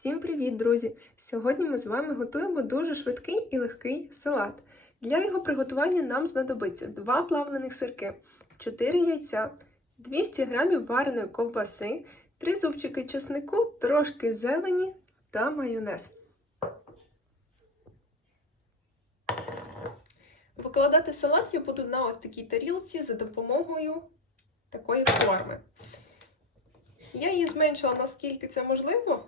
Всім привіт, друзі! Сьогодні ми з вами готуємо дуже швидкий і легкий салат. Для його приготування нам знадобиться 2 плавлених сирки, 4 яйця, 200 г вареної ковбаси, 3 зубчики чеснику, трошки зелені та майонез. Викладати салат я буду на ось такій тарілці за допомогою такої форми. Я її зменшила наскільки це можливо,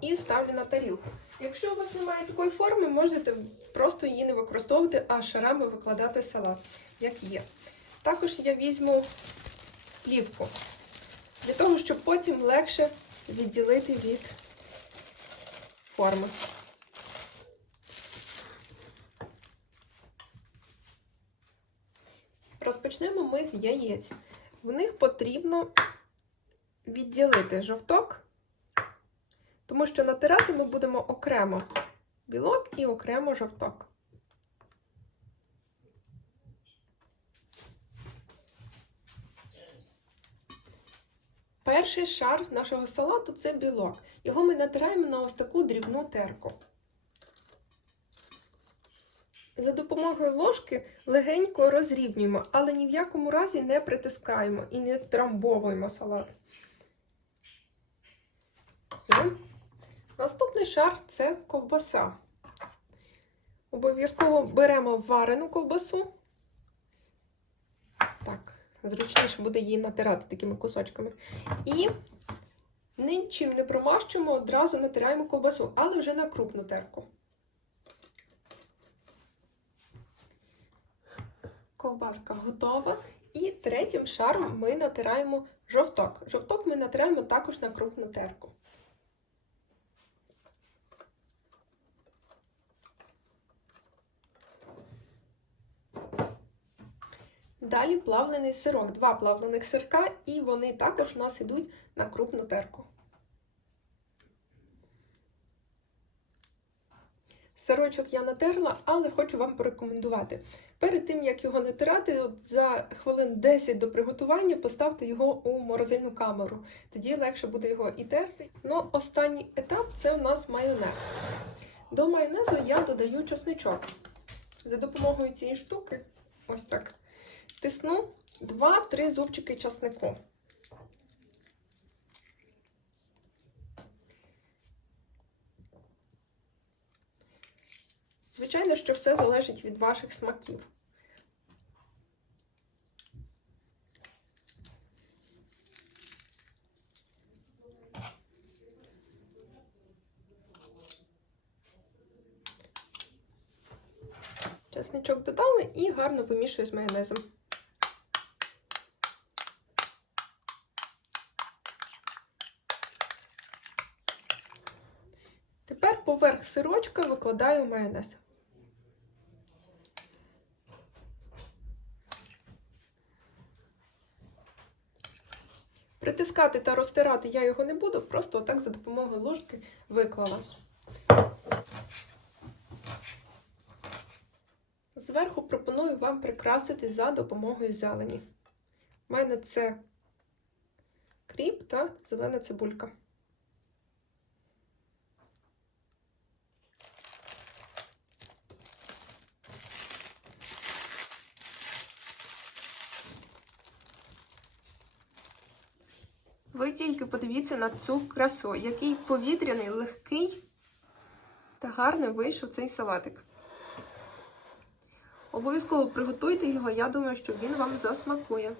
і ставлю на тарілку. Якщо у вас немає такої форми, можете просто її не використовувати, а шарами викладати салат, як є. Також я візьму плівку, для того, щоб потім легше відділити від форми. Розпочнемо ми з яєць. В них потрібно відділити жовток, тому що натирати ми будемо окремо білок і окремо жовток. Перший шар нашого салату це білок. Його ми натираємо на ось таку дрібну терку. За допомогою ложки легенько розрівнюємо, але ні в якому разі не притискаємо і не трамбовуємо салат. Наступний шар це ковбаса. Обов'язково беремо варену ковбасу. Так, зручніше буде її натирати такими кусочками. І нічим не промащуємо, одразу натираємо ковбасу, але вже на крупну терку. Ковбаска готова. І третім шаром ми натираємо жовток. Жовток ми натираємо також на крупну терку. Далі плавлений сирок, два плавлених сирка, і вони також у нас йдуть на крупну терку. Сирочок я натерла, але хочу вам порекомендувати. Перед тим, як його натирати, от за хвилин 10 до приготування поставте його у морозильну камеру. Тоді легше буде його і терти. Ну, останній етап це у нас майонез. До майонезу я додаю чесничок. За допомогою цієї штуки, ось так, тисну 2-3 зубчики часнику. Звичайно, що все залежить від ваших смаків. Чесничок додали і гарно вимішую з майонезом. Поверх сирочка викладаю майонез. Притискати та розтирати я його не буду, просто отак за допомогою ложки виклала. Зверху пропоную вам прикрасити за допомогою зелені. У мене це кріп та зелена цибулька. Ви тільки подивіться на цю красу, який повітряний, легкий та гарний вийшов цей салатик. Обов'язково приготуйте його, я думаю, що він вам засмакує.